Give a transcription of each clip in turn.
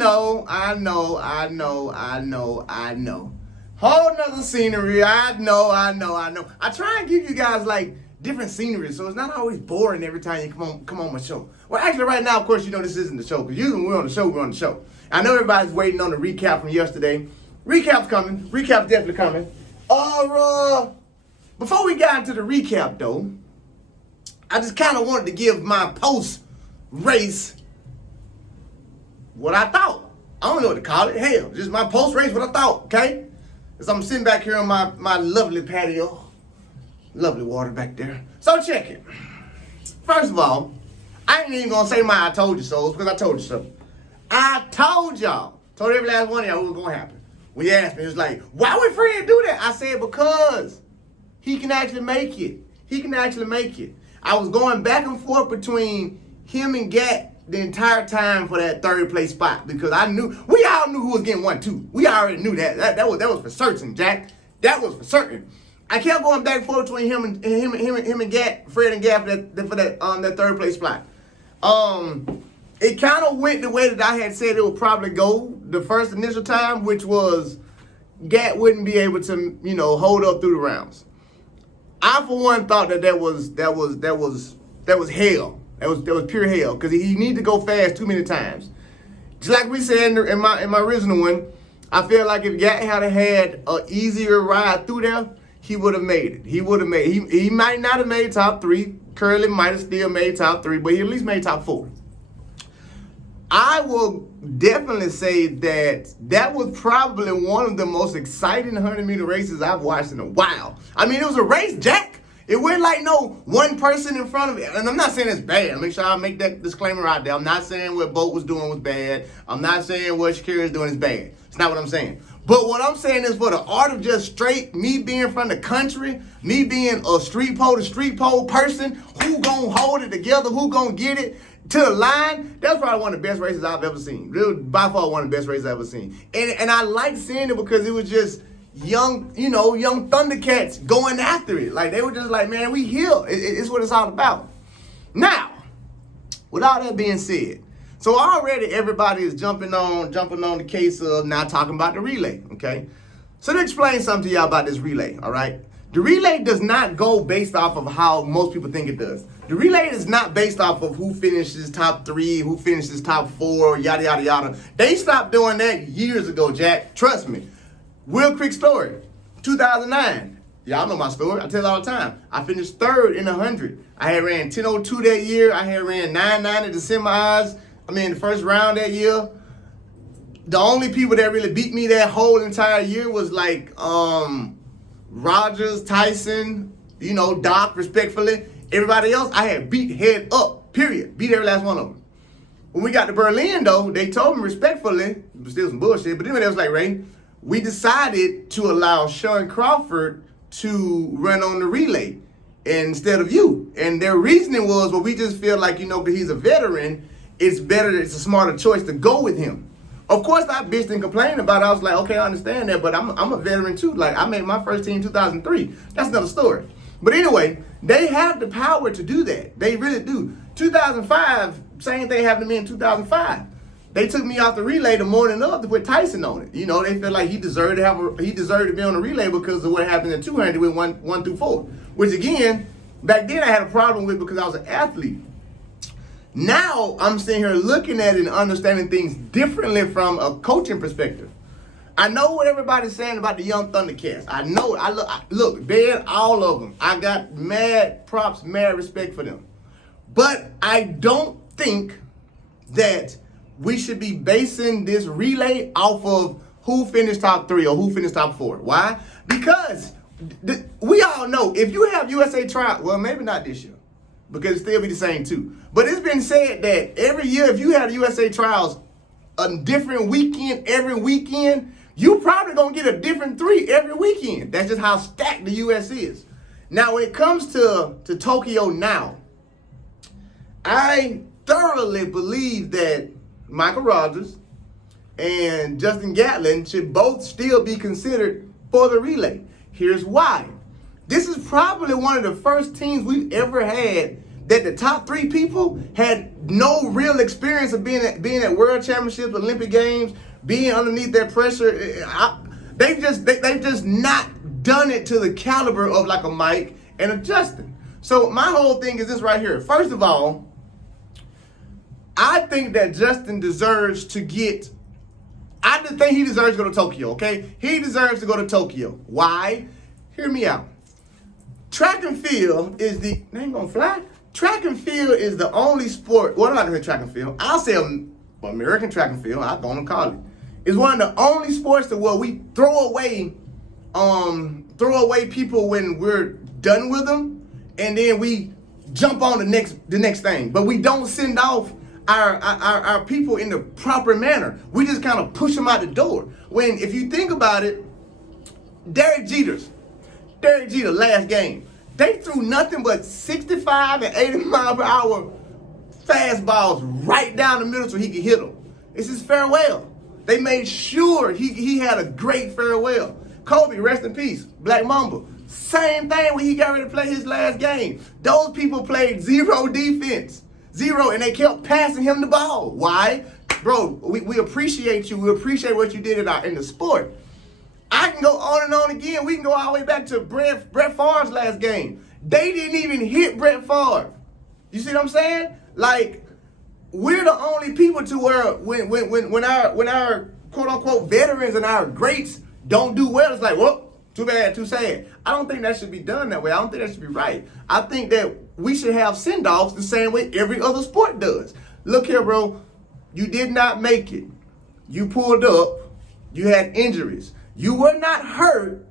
know. Whole nother scenery. I know. I try and give you guys like different scenery, so it's not always boring every time you come on my show. Well, actually, right now, of course, you know this isn't the show, because usually when we're on the show. I know everybody's waiting on the recap from yesterday. Recap's coming. Recap's definitely coming. Before we got into the recap, though, I just kind of wanted to give my post-race what I thought. I don't know what to call it. Hell, just my post-race what I thought, okay? As I'm sitting back here on my lovely patio. Lovely water back there. So check it. First of all, I ain't even going to say my I told you so, because I told you so. I told y'all. Told every last one of y'all what was going to happen. When you asked me, it was like, why would Fred do that? I said, because he can actually make it. He can actually make it. I was going back and forth between him and Gat the entire time for that third place spot, because we all knew who was getting 1-2. We already knew that. That was for certain, Jack. That was for certain. I kept going back and forth between him and Gat, Fred and Gat for that third place spot. It kind of went the way that I had said it would probably go the first initial time, which was Gat wouldn't be able to, hold up through the rounds. I, for one, thought that was hell. That was pure hell, because he needed to go fast too many times. Just like we said in my original one, I feel like if Gat had an easier ride through there, he would have made it. He might not have made top 3. Curly might have still made top 3, but he at least made top 4. I will definitely say that was probably one of the most exciting 100-meter races I've watched in a while. I mean, it was a race, Jack. It wasn't like no one person in front of it. And I'm not saying it's bad. Make sure I make that disclaimer out there. I'm not saying what Bolt was doing was bad. I'm not saying what Shakira is doing is bad. It's not what I'm saying. But what I'm saying is, for the art of just straight me being from the country, me being a street pole to street pole person, who gonna hold it together, who gonna get it to the line, that's probably one of the best races I've ever seen. Really, by far one of the best races I've ever seen. And I liked seeing it because it was just young Thundercats going after it. Like, they were just like, man, we here. It's what it's all about. Now, with all that being said, so already everybody is jumping on the case of not talking about the relay, okay? So to explain something to y'all about this relay, all right? The relay does not go based off of how most people think it does. The relay is not based off of who finishes top 3, who finishes top 4, yada, yada, yada. They stopped doing that years ago, Jack. Trust me. Real quick story. 2009. Y'all know my story. I tell it all the time. I finished 3rd in 100. I had ran 10:02 that year. I had ran 9:9 at the semis. The first round that year. The only people that really beat me that whole entire year was like Rogers, Tyson, Doc, respectfully. Everybody else, I had beat head up, period. Beat every last one of them. When we got to Berlin, though, they told me respectfully, it was still some bullshit, but anyway, they was like, Ray, we decided to allow Sean Crawford to run on the relay instead of you. And their reasoning was, well, we just feel like, because he's a veteran, it's a smarter choice to go with him. Of course, I bitched and complained about it. I was like, okay, I understand that, but I'm a veteran too. Like, I made my first team in 2003. That's another story. But anyway, they have the power to do that. They really do. 2005, same thing happened to me in 2005. They took me off the relay the morning of to put Tyson on it. They feel like he deserved to be on the relay because of what happened in 200 with 1 through 4. Which again, back then I had a problem with because I was an athlete. Now I'm sitting here looking at it and understanding things differently from a coaching perspective. I know what everybody's saying about the young Thundercats. I know it. Look, man, all of them. I got mad props, mad respect for them. But I don't think that we should be basing this relay off of who finished top 3 or who finished top 4. Why? Because we all know if you have USA trials, well, maybe not this year, because it still be the same too. But it's been said that every year, if you have USA trials, a different weekend every weekend, you probably gonna get a different 3 every weekend. That's just how stacked the US is. Now, when it comes to Tokyo now, I thoroughly believe that Michael Rogers and Justin Gatlin should both still be considered for the relay. Here's why. This is probably one of the first teams we've ever had that the top 3 people had no real experience of being at World Championships, Olympic Games, being underneath that pressure. They've just not done it to the caliber of like a Mike and a Justin. So my whole thing is this right here. First of all, I think that Justin deserves to get, I just think he deserves to go to Tokyo, okay? He deserves to go to Tokyo. Why? Hear me out. Track and field is the, they ain't gonna fly. Track and field is the only sport, well, I'm not gonna say track and field. I'll say American track and field, I'm gonna call it. It's one of the only sports that where we throw away people when we're done with them, and then we jump on the next thing. But we don't send off our people in the proper manner. We just kind of push them out the door. When, if you think about it, Derek Jeter, last game, they threw nothing but 65 and 80 mile per hour fastballs right down the middle so he could hit them. It's his farewell. They made sure he had a great farewell. Kobe, rest in peace, Black Mamba. Same thing when he got ready to play his last game. Those people played zero defense. Zero, and they kept passing him the ball. Why? Bro, we appreciate you. We appreciate what you did in the sport. I can go on and on again. We can go all the way back to Brett Favre's last game. They didn't even hit Brett Favre. You see what I'm saying? Like, we're the only people to where when our quote unquote veterans and our greats don't do well, it's like, well, too bad, too sad. I don't think that should be done that way. I don't think that should be right. I think that we should have send-offs the same way every other sport does. Look here, bro. You did not make it. You pulled up. You had injuries. You were not hurt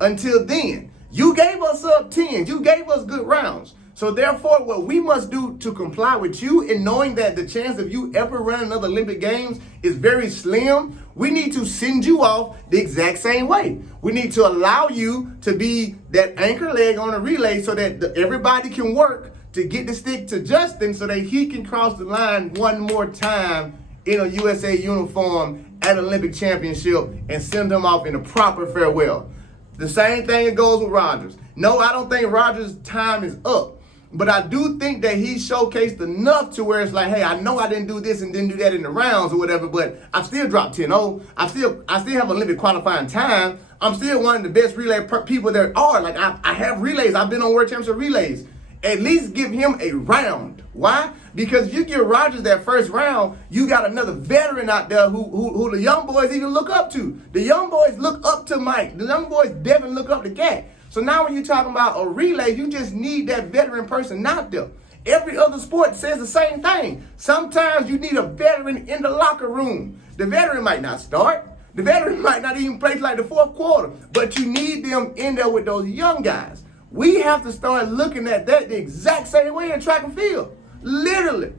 until then. You gave us up 10. You gave us good rounds. So therefore, what we must do to comply with you and knowing that the chance of you ever running another Olympic Games is very slim, we need to send you off the exact same way. We need to allow you to be that anchor leg on a relay so that everybody can work to get the stick to Justin so that he can cross the line one more time in a USA uniform at an Olympic championship and send him off in a proper farewell. The same thing goes with Rodgers. No, I don't think Rodgers' time is up. But I do think that he showcased enough to where it's like, hey, I know I didn't do this and didn't do that in the rounds or whatever, but I still dropped 10-0. I still have Olympic qualifying time. I'm still one of the best relay people there are. Like, I have relays. I've been on World Championship relays. At least give him a round. Why? Because if you give Rodgers that first round, you got another veteran out there who the young boys even look up to. The young boys look up to Mike. The young boys definitely look up to Cat. So now when you're talking about a relay, you just need that veteran person out there. Every other sport says the same thing. Sometimes you need a veteran in the locker room. The veteran might not start. The veteran might not even play like the fourth quarter. But you need them in there with those young guys. We have to start looking at that the exact same way in track and field. Literally.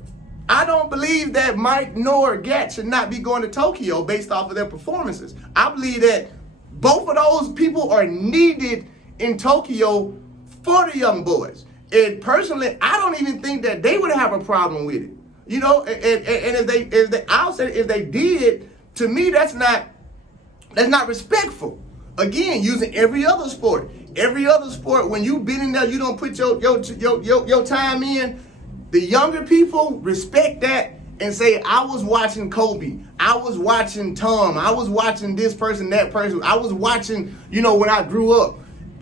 I don't believe that Mike nor Gat should not be going to Tokyo based off of their performances. I believe that both of those people are needed in Tokyo for the young boys. And personally, I don't even think that they would have a problem with it. You know, and if they did, to me, that's not respectful. Again, using every other sport. Every other sport, when you been in there, you don't put your time in. The younger people respect that and say, I was watching Kobe. I was watching Tom. I was watching this person, that person. I was watching, when I grew up.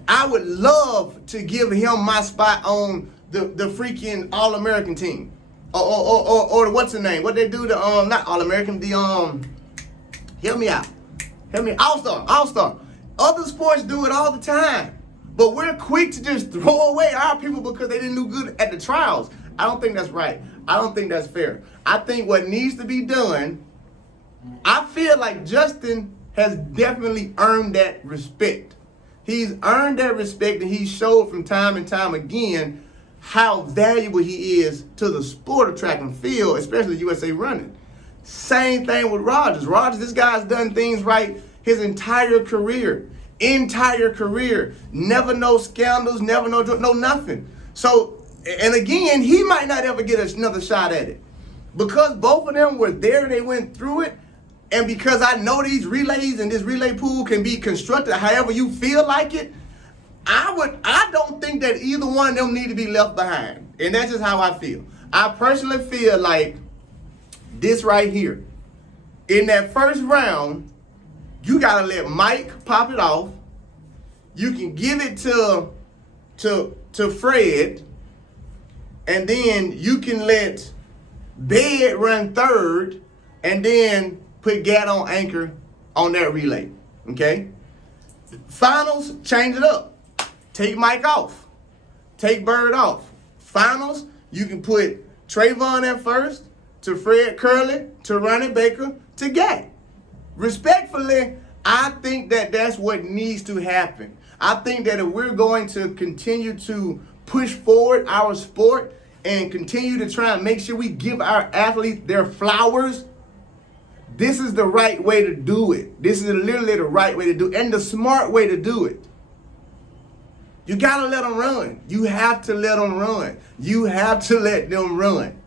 I would love to give him my spot on the freaking All-American team. Or what's the name? What they do, not All-American, help me out. All-Star. Other sports do it all the time. But we're quick to just throw away our people because they didn't do good at the trials. I don't think that's right. I don't think that's fair. I think what needs to be done, I feel like Justin has definitely earned that respect. He's earned that respect, and he showed from time and time again how valuable he is to the sport of track and field, especially USA running. Same thing with Rodgers. This guy's done things right his entire career. Never no scandals, never no nothing. So, and again, he might not ever get another shot at it. Because both of them were there, they went through it. And because I know these relays and this relay pool can be constructed however you feel like it, I don't think that either one of them need to be left behind. And that's just how I feel. I personally feel like this right here. In that first round, you gotta let Mike pop it off. You can give it to Fred, and then you can let Bed run third, and then put Gat on anchor on that relay. Okay? Finals, change it up. Take Mike off. Take Bird off. Finals, you can put Trayvon at first, to Fred Curley, to Ronnie Baker, to Gat. Respectfully, I think that that's what needs to happen. I think that if we're going to continue to push forward our sport and continue to try and make sure we give our athletes their flowers, this is the right way to do it. This is literally the right way to do it and the smart way to do it. You got to let them run. You have to let them run. You have to let them run.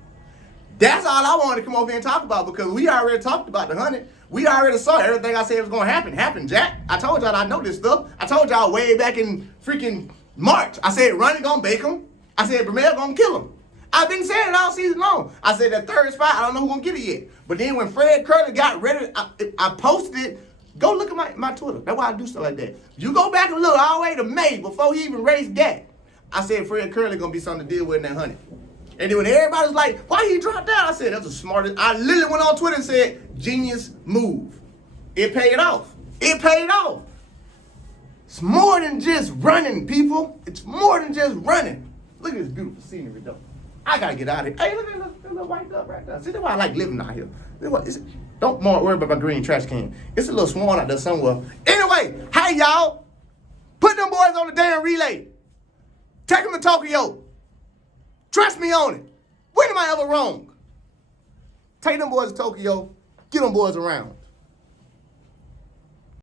That's all I wanted to come over here and talk about, because we already talked about the 100. We already saw everything I said was going to happen, Jack. I told y'all I know this stuff. I told y'all way back in freaking March. I said Ronnie going to bake him. I said Bromell going to kill him. I've been saying it all season long. I said that third spot, I don't know who's going to get it yet. But then when Fred Curley got ready, I posted it. Go look at my Twitter. That's why I do stuff like that. You go back and look all the way to May before he even raised Gat. I said Fred Curley going to be something to deal with in that 100. And then when everybody was like, why he dropped down? I said, that's the smartest. I literally went on Twitter and said, genius move. It paid off. It paid off. It's more than just running, people. It's more than just running. Look at this beautiful scenery, though. I got to get out of here. Hey, look at that little white duck right there. See, that's why I like living out here. Don't worry about my green trash can. It's a little swan out there somewhere. Anyway, hey, y'all. Put them boys on the damn relay. Take them to Tokyo. Trust me on it. When am I ever wrong? Take them boys to Tokyo. Get them boys around.